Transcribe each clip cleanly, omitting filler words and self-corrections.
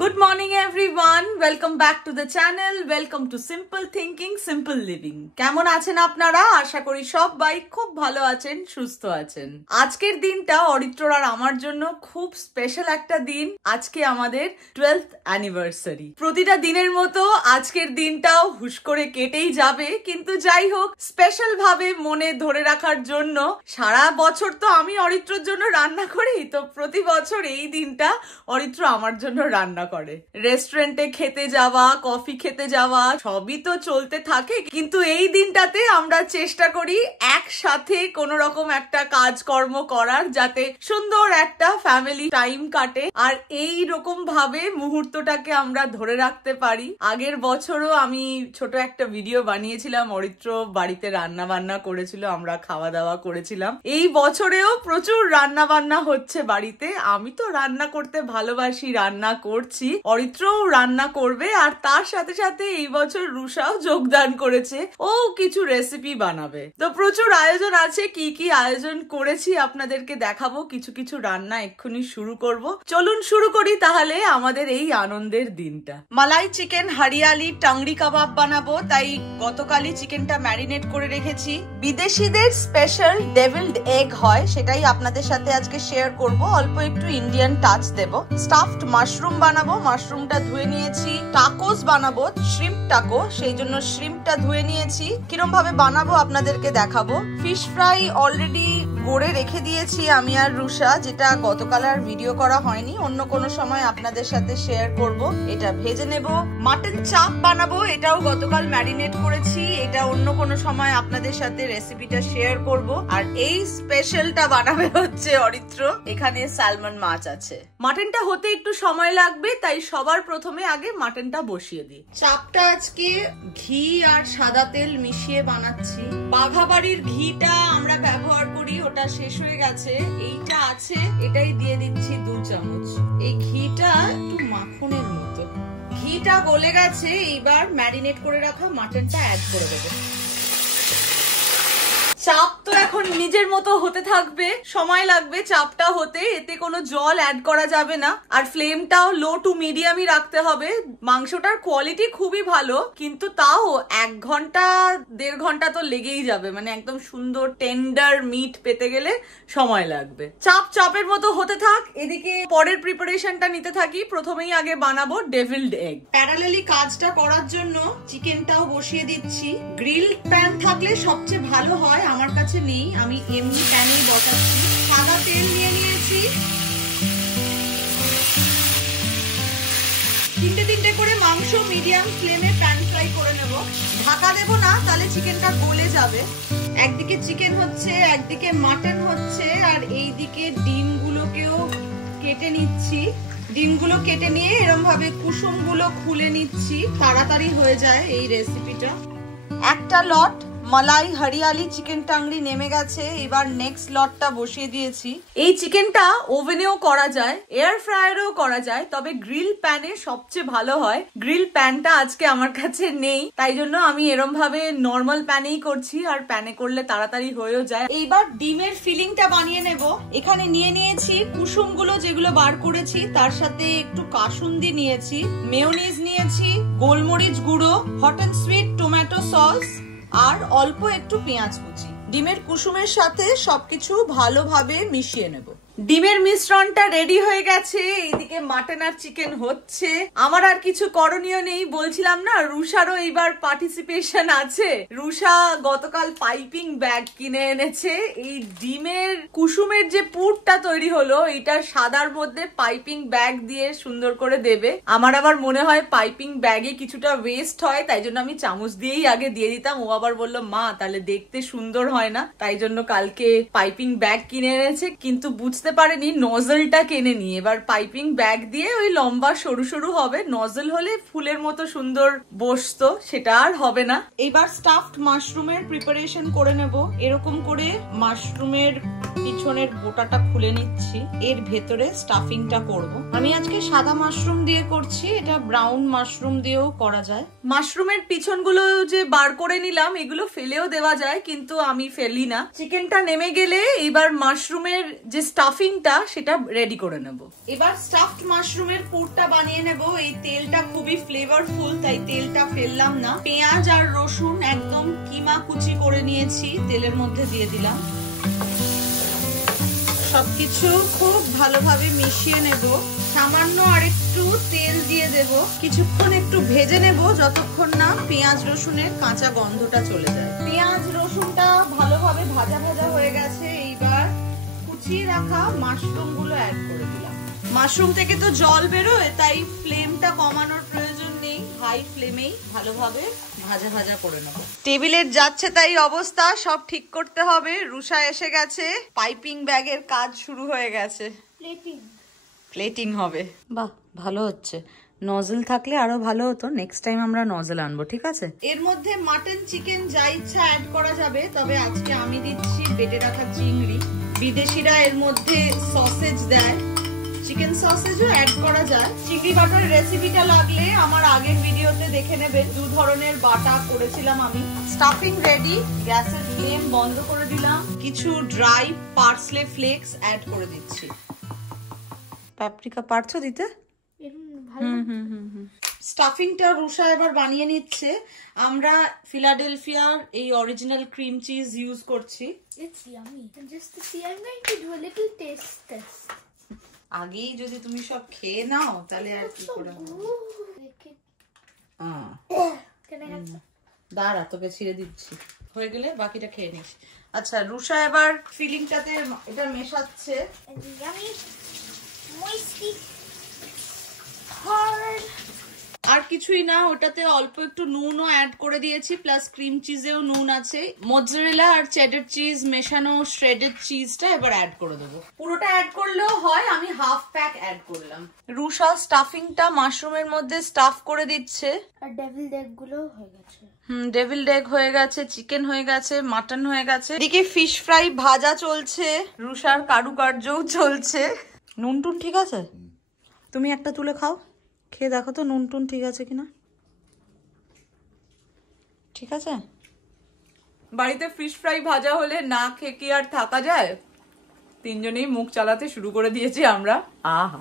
Good morning everyone, welcome back to the channel, welcome to Simple Thinking, Simple Living. কেমন আছেন আপনারা? আশা করি সবাই খুব ভালো আছেন, সুস্থ আছেন। আজকের দিনটা অরিত্রর আর আমার জন্য খুব স্পেশাল একটা দিন। আজকে আমাদের 12th অ্যানিভার্সারি। প্রতিটা দিনের মতো আজকের দিনটাও হুশ করে কেটেই যাবে, কিন্তু যাই হোক স্পেশাল ভাবে মনে ধরে রাখার জন্য সারা বছর তো আমি অরিত্রর জন্য রান্না করি, তো প্রতি বছর এই দিনটা অরিত্র আমার জন্য রান্না করে। রেস্টুরেন্টে খেতে যাওয়া, কফি খেতে যাওয়া সবই তো চলতে থাকে, কিন্তু এই দিনটাতে আমরা চেষ্টা করি একসাথে কোন রকম একটা কাজকর্ম করার, যাতে সুন্দর একটা ফ্যামিলি টাইম কাটে আর এই রকম ভাবে মুহূর্তটাকে আমরা ধরে রাখতে পারি। আগের বছরও আমি ছোট একটা ভিডিও বানিয়েছিলাম, অরিত্র বাড়িতে রান্না বান্না করেছিল, আমরা খাওয়া দাওয়া করেছিলাম। এই বছরেও প্রচুর রান্না বান্না হচ্ছে বাড়িতে। আমি তো রান্না করতে ভালোবাসি, রান্না করছি, অরিত্রও রান্না করবে, আর তার সাথে সাথে এই বছর রুষাও যোগদান করেছে, ও কিছু রেসিপি বানাবে। তো প্রচুর আয়োজন আছে, কি কি আয়োজন করেছি আপনাদেরকে দেখাবো। কিছু কিছু রান্না এক্ষুনি শুরু করব। চলুন শুরু করি তাহলে আমাদের এই আনন্দের দিনটা। মালাই চিকেন হরিয়ালি টাংরি কাবাব বানাবো, তাই গতকালই চিকেনটা ম্যারিনেট করে রেখেছি। বিদেশিদের স্পেশাল ডেভিলড এগ হয়, সেটাই আপনাদের সাথে আজকে শেয়ার করব। অল্প একটু ইন্ডিয়ান টাচ দেব। স্টাফড মাশরুম বানাবো, মাশরুমটা ধুয়ে নিয়েছি। টাকোস বানাবো, শ্রিম্প টাকো, সেই জন্য শ্রিম্পটা ধুয়ে নিয়েছি। কিরম ভাবে বানাবো আপনাদেরকে দেখাবো। ফিশ ফ্রাই অলরেডি করে রেখে দিয়েছি আমি আর রুষা, যেটা গতকাল আর ভিডিও করা হয়নি, অন্য কোনো সময় আপনাদের সাথে শেয়ার করব। এটা ভেজে নেব। মাটন চাপ বানাবো, এটাও গতকাল ম্যারিনেট করেছি, এটা অন্য কোনো সময় আপনাদের সাথে রেসিপিটা শেয়ার করব। আর এই স্পেশালটা বানাবে হচ্ছে অরিত্র, এখানে স্যালমন মাছ আছে। মাটনটা হতে একটু সময় লাগবে, তাই সবার প্রথমে আগে মাটনটা বসিয়ে দিই। চাপটা আজকে ঘি আর সাদা তেল মিশিয়ে বানাচ্ছি। বাঘাবাড়ির ঘিটা আমরা ব্যবহার করি, ওটা শেষ হয়ে গেছে, এইটা আছে, এটাই দিয়ে দিচ্ছি 2 চামচ। এই ঘিটা একটু মাখনের মতো। ঘিটা গলে গেছে, এইবার ম্যারিনেট করে রাখা মাটনটা অ্যাড করে দেবো। চাপ তো এখন নিজের মতো হতে থাকবে, সময় লাগবে চাপটা হতে, এতে কোনো জল অ্যাড করা যাবে না, আর ফ্লেমটাও লো টু মিডিয়ামই রাখতে হবে। মাংসটার কোয়ালিটি খুবই ভালো, কিন্তু তাও 1 ঘন্টা 1.5 ঘন্টা তো লেগেই যাবে, মানে একদম সুন্দর টেন্ডার মিট পেতে গেলে সময় লাগবে। চাপের মতো হতে থাক, এদিকে পরের প্রিপারেশনটা নিতে থাকি। প্রথমেই আগে বানাবো ডেভিলড এগ। প্যারালালি কাজটা করার জন্য চিকেনটাও বসিয়ে দিচ্ছি। গ্রিল প্যান থাকলে সবচেয়ে ভালো হয়, আমার কাছে নেই, আমি এমনি প্যানেই বসাচ্ছি। সাদা তেল নিয়ে নিয়েছি। 3টে করে মাংস মিডিয়াম ফ্লেমে প্যান ফ্রাই করে নেব। ঢাকা দেব না, তাহলে চিকেনটা গলে যাবে। একদিকে চিকেন হচ্ছে, একদিকে মাটন হচ্ছে, আর এইদিকে ডিমগুলোকেও কেটে নিচ্ছি। ডিমগুলো কেটে নিয়ে এরকম ভাবে কুসুমগুলো খুলে নিচ্ছি, তাড়াতাড়ি হয়ে যায় এই রেসিপিটা। একটা লট মালাই হরিয়ালি চিকেন টাংরি নেমে গেছে, এবার নেক্সট লটটা বসিয়ে দিয়েছি। এই চিকেনটা ওভেনেও করা যায়, এয়ার ফ্রায়ারেও করা যায়, তবে গ্রিল প্যানে সবচেয়ে ভালো হয়। গ্রিল প্যানটা আজকে আমার কাছে নেই, তাই জন্য আমি এরম ভাবে নর্মাল প্যানেই করছি, আর প্যানে করলে তাড়াতাড়ি হয়েও যায়। এইবার ডিমের ফিলিংটা বানিয়ে নেব। এখানে নিয়ে নিয়েছি কুসুমগুলো যেগুলো বার করেছি, তার সাথে একটু কাসুন্দি নিয়েছি, মেয়োনিজ নিয়েছি, গোলমরিচ গুঁড়ো, hot and sweet tomato sauce, আর অল্প একটু পেঁয়াজ কুচি। ডিমের কুসুমের সাথে সবকিছু ভালোভাবে মিশিয়ে নেব। ডিমের মিশ্রণটা রেডি হয়ে গেছে, এইদিকে মাটন আর চিকেন হচ্ছে। আমার আর কিছু করণীয় নেই, বলছিলাম না রুষারও এইবার পার্টিসিপেশন আছে। রুষা গতকাল পাইপিং ব্যাগ কিনে এনেছে। এই ডিমের কুসুমের যে পুরটা তৈরি হলো, এটা সাদার মধ্যে পাইপিং ব্যাগ দিয়ে সুন্দর করে দেবে। আমার আবার মনে হয় পাইপিং ব্যাগে কিছুটা ওয়েস্ট হয়, তাই জন্য আমি চামচ দিয়েই আগে দিয়ে দিতাম। ও আবার বললো মা তাহলে দেখতে সুন্দর হয় না, তাই জন্য কালকে পাইপিং ব্যাগ কিনে এনেছে, কিন্তু বুঝতে পারেনি নজলটা কেনে নি। এবার পাইপিং ব্যাগ দিয়ে ওই লম্বা সরু সরু হবে, নজল হলে ফুলের মতো সুন্দর বসতো, সেটা আর হবে না। এবার স্টাফড মাশরুমের প্রিপারেশন করে নেব। এরকম করে মাশরুমের পিছনের বোটাটা খুলে নিচ্ছি, এর ভেতরে স্টাফিংটা করব। আমি আজকে সাদা মাশরুম দিয়ে করছি, এটা ব্রাউন মাশরুম দিয়েও করা যায়। মাশরুমের পিছনগুলো যে বার করে নিলাম, এগুলো ফেলেও দেওয়া যায়, কিন্তু আমি ফেলি না। চিকেনটা নেমে গেলে এবার মাশরুমের যে স্টাফিং স্টাফিংটা সেটা রেডি করে নেব। এবার স্টাফড মাশরুমের পুরটা বানিয়ে নেব। এই তেলটা খুবই ফ্লেভারফুল, তাই তেলটা ফেললাম না। পেঁয়াজ আর রসুন একদম কিমা কুচি করে নিয়েছি, তেলের মধ্যে দিয়ে দিলাম। সবকিছু খুব ভালোভাবে মিশিয়ে নেব। সামান্য আর একটু তেল দিয়ে দেব। কিছুক্ষণ একটু ভেজে নেব যতক্ষণ না পেঁয়াজ রসুনের কাঁচা গন্ধটা চলে যায়। পেঁয়াজ রসুনটা ভালোভাবে ভাজা ভাজা হয়ে গেছে। এইবার কুচিয়ে রাখা মাশরুম গুলো অ্যাড করে দিলাম। মাশরুম থেকে তো জল বেরোয়, তাই ফ্লেমটা কমানোর প্রয়োজন নেই, হাই ফ্লেমেই ভালোভাবে ভাজা ভাজা করে নেব। টেবিলের যাচ্ছে তাই অবস্থা, সব ঠিক করতে হবে। রুষা এসে গেছে, পাইপিং ব্যাগের কাজ শুরু হয়ে গেছে। প্লেটিং হবে। বাহ, ভালো হচ্ছে। নজল থাকলে আরো ভালো হতো, নেক্সট টাইম আমরা নজল আনবো, ঠিক আছে? এর মধ্যে মাটন চিকেন যা ইচ্ছা অ্যাড করা যাবে, তবে আজকে আমি দিচ্ছি বেটে রাখা চিংড়ি। বিদেশিরা এর মধ্যে সসেজ দেয়, চিকেন সসেজও অ্যাড করা যায়। চিংড়ি বাটার রেসিপিটা লাগলে আমার আগের ভিডিওতে দেখে নেবেন, 2 ধরনের বাটা করেছিলাম আমি। স্টাফিং রেডি, গ্যাসের ফ্লেম বন্ধ করে দিলাম। কিছু ড্রাই পার্সলে ফ্লেক্স অ্যাড করে দিচ্ছি। পাপরিকা পারছো দিতে? স্টাফিংটা রুষা এবার বানিয়ে নিচ্ছে। আমরা ফিলাডেলফিয়ার এই অরিজিনাল ক্রিম চিজ ইউজ করছি। It's yummy. And just to see, I'm going to do a little taste test. আগেই যদি তুমি সব খেয়ে নাও তাহলে আর কি করে হবে? Can I have some? দাঁড়া, তোকে ছিঁড়ে দিচ্ছি। হয়ে গেলে বাকিটা খেয়ে নিস। আচ্ছা, রুষা এবার ফিলিংটাতে এটা মেশাচ্ছে। And yummy, moisty, hard. আর কিছুই না, ওটাতে অল্প একটু নুনও অ্যাড করে দিয়েছি, প্লাস ক্রিম চিজেও নুন আছে। মোৎজারেলা আর চেডার চিজ মেশানো শ্রেডেড চিজটা এবার অ্যাড করে দেবো। পুরোটা অ্যাড করলেও হয়, আমি হাফ প্যাক অ্যাড করলাম। রুষা স্টাফিংটা মাশরুমের মধ্যে স্টাফ করে দিচ্ছে। আর ডেভিল এগ গুলো হয়ে গেছে। ডেভিল এগ হয়ে গেছে, চিকেন হয়ে গেছে, মাটন হয়ে গেছে। এদিকে ফিশ ফ্রাই ভাজা চলছে, রুষার কারুকার্যও চলছে। নুন টুন ঠিক আছে? তুমি একটা তুলে খাও, খেয়ে দেখো তো নুন টুন ঠিক আছে কিনা। ঠিক আছে? বাড়িতে ফিশ ফ্রাই ভাজা হলে না খেয়ে কি আর থাকা যায়? তিনজনেই মুখ চালাতে শুরু করে দিয়েছি আমরা। আহা,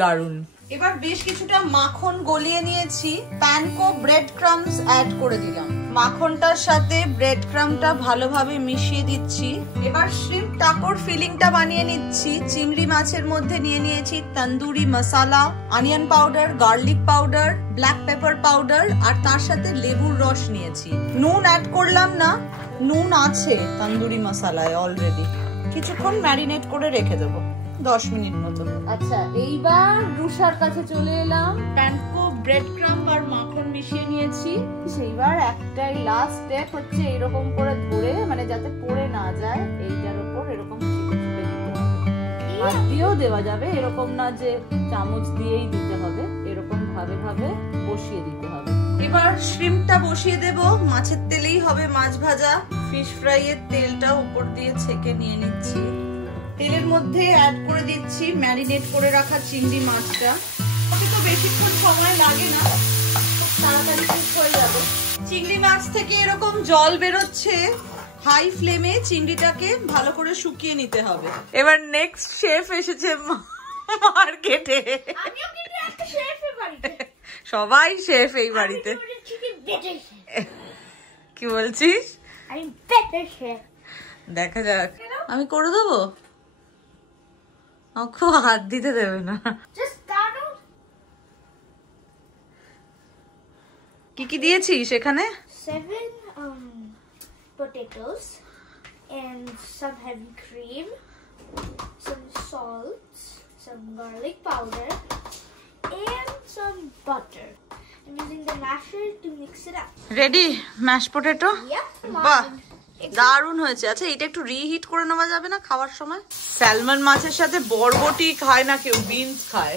দারুন। এবার বেশ কিছুটা মাখন গলিয়ে নিয়েছি, প্যানকো ব্রেড ক্রামস অ্যাড করে দিলাম। মাখনটার সাথে ব্রেড ক্রামটা ভালোভাবে মিশিয়ে দিচ্ছি। এবার শ্রিম্প টাকোর ফিলিংটা বানিয়ে নিচ্ছি। চিংড়ি মাছের মধ্যে নিয়ে নিয়েছি tandoori masala, onion powder, garlic powder, black pepper powder, আর তার সাথে লেবুর রস নিয়েছি। নুন অ্যাড করলাম না, নুন আছে তন্দুরি মশলায় অলরেডি। কিছুক্ষণ ম্যারিনেট করে রেখে দেবো, 10 মিনিট মতো। আচ্ছা, এইবার রুষার কাছে চলে এলাম। প্যানকো ব্রেড ক্রাম আর মাখন মিশিয়ে নিয়েছি। সেইবার একটাই লাস্ট স্টেপ হচ্ছে এরকম করে ধরে, মানে যাতে পড়ে না যায়, এইটার উপর এরকম চিপে চিপে দিতে হবে। হাত দিয়েও দেওয়া যাবে, এরকম না যে চামচ দিয়েই দিতে হবে, এরকম ভাবে ভাবে বসিয়ে দিতে হবে। এবার শ্রিম্পটা বসিয়ে দেব। মাছের তেলেই হবে মাছ ভাজা। ফিশ ফ্রাই এর তেলটা উপর দিয়ে ছেঁকে নিয়ে নিচ্ছি। তেলের মধ্যে অ্যাড করে দিচ্ছি ম্যারিনেট করে রাখা চিংড়ি মাছটা। ওতে তো বেশিক্ষণ সময় লাগে না, খুব তাড়াতাড়ি কুক হয়ে যাবে। চিংড়ি মাছ থেকে এরকম জল বেরোচ্ছে, হাই ফ্লেমে চিংড়িটাকে ভালো করে শুকিয়ে নিতে হবে। এবার নেক্সট শেফ এসেছে মার্কেটে। আমিও কিন্তু একটা শেফ এর বাড়িতে। সবাই শেফ এই বাড়িতে। কি বলছিস? আমি বেটার শেফ। দেখা যাক, আমি করে দেবো। খুব হাত দিতে দেবে না। কি কি দিয়েছিস এখানে? 7 potatoes and some heavy cream, some salt, some garlic powder, and some butter. I'm using the masher to mix it up. Ready mash potato? Yep. বাহ, দারুণ হয়েছে। আচ্ছা, এটা একটু রিহিট করে নেওয়া যাবে না খাওয়ার সময়? স্যালমন মাছের সাথে বরবটি খায় না কেউ, বিনস খায়।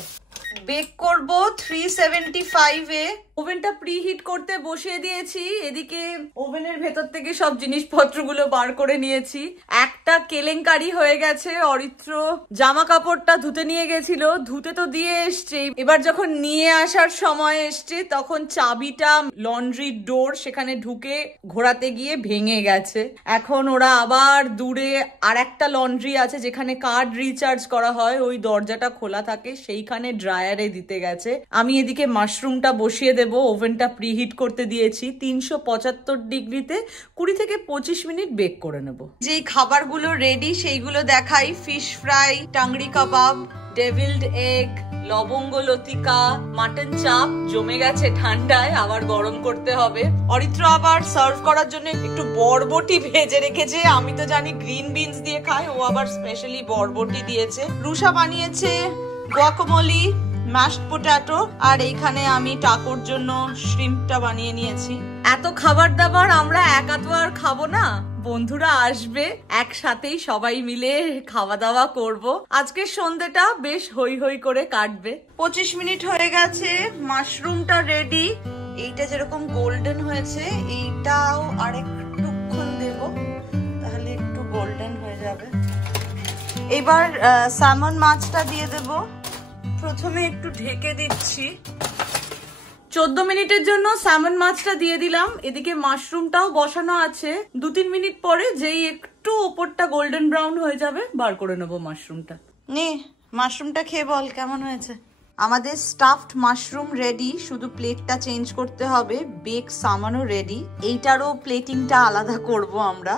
বেক করব 375 এ। ওভেনটা প্রিহিট করতে বসিয়ে দিয়েছি। এদিকে ওভেনের ভেতর থেকে সব জিনিসপত্রগুলো বার করে নিয়েছি। একটা কেলেঙ্কারি হয়ে গেছে, অরিত্র জামা কাপড়টা ধুতে নিয়ে গেছিল, ধুতে তো দিয়ে এসছে, এবার যখন নিয়ে আসার সময় এসছে তখন চাবিটা লন্ড্রি ডোর সেখানে ঢুকে ঘোরাতে গিয়ে ভেঙে গেছে। এখন ওরা আবার দূরে আর একটা লন্ড্রি আছে যেখানে কার্ড রিচার্জ করা হয়, ওই দরজাটা খোলা থাকে, সেইখানে ড্রায়ারে দিতে গেছে। আমি এদিকে মাশরুমটা বসিয়ে দেব। ওভেনটা প্রিহিট করতে দিয়েছি 375 ডিগ্রিতে 20 থেকে 25 মিনিট বেক করে নেব। যেই খাবারগুলো রেডি সেইগুলো দেখাই। ফিশ ফ্রাই, টাংরি কাবাব, ডেভিলড এগ, লবঙ্গ লতিকা, মাটন চাপ জমে গেছে ঠান্ডায়, আবার গরম করতে হবে। অরিত্র আবার সার্ভ করার জন্য একটু বরবটি ভেজে রেখেছে। আমি তো জানি গ্রিন বিনস দিয়ে খায়, ও আবার স্পেশালি বরবটি দিয়েছে। রুষা বানিয়েছে গুয়াকামোলি, ম্যাশড পটেটো, আর এইখানে আমি টাকোর জন্য শ্রিম্পটা বানিয়ে নিয়েছি। এত খাবার দাবার আমরা একা তো আর খাবো না, বন্ধুরা আসবে, একসাথেই সবাই মিলে খাওয়া দাওয়া করব। আজকে সন্ধ্যেটা বেশ হই হই করে কাটবে। 25 মিনিট হয়ে গেছে, মাশরুমটা রেডি। এইটা যেরকম গোল্ডেন হয়েছে, এইটাও আরেকটুক্ষণ দেব, তাহলে একটু গোল্ডেন হয়ে যাবে। এবার স্যামন মাছটা দিয়ে দেব। প্রথমে একটু ঢেকে দিচ্ছি। 14 মিনিটের জন্য স্যামন মাছটা দিয়ে দিলাম। এদিকে মাশরুমটাও বসানো আছে। 2-3 মিনিট পরে যেই একটু ওপরটা গোল্ডেন ব্রাউন হয়ে যাবে বার করে নেব মাশরুমটা। নে মাশরুমটা খেয়ে বল কেমন হয়েছে। আমাদের স্টাফড মাশরুম রেডি, শুধু প্লেটটা চেঞ্জ করতে হবে। বেক সামানও রেডি, এইটারও প্লেটিংটা আলাদা করব আমরা।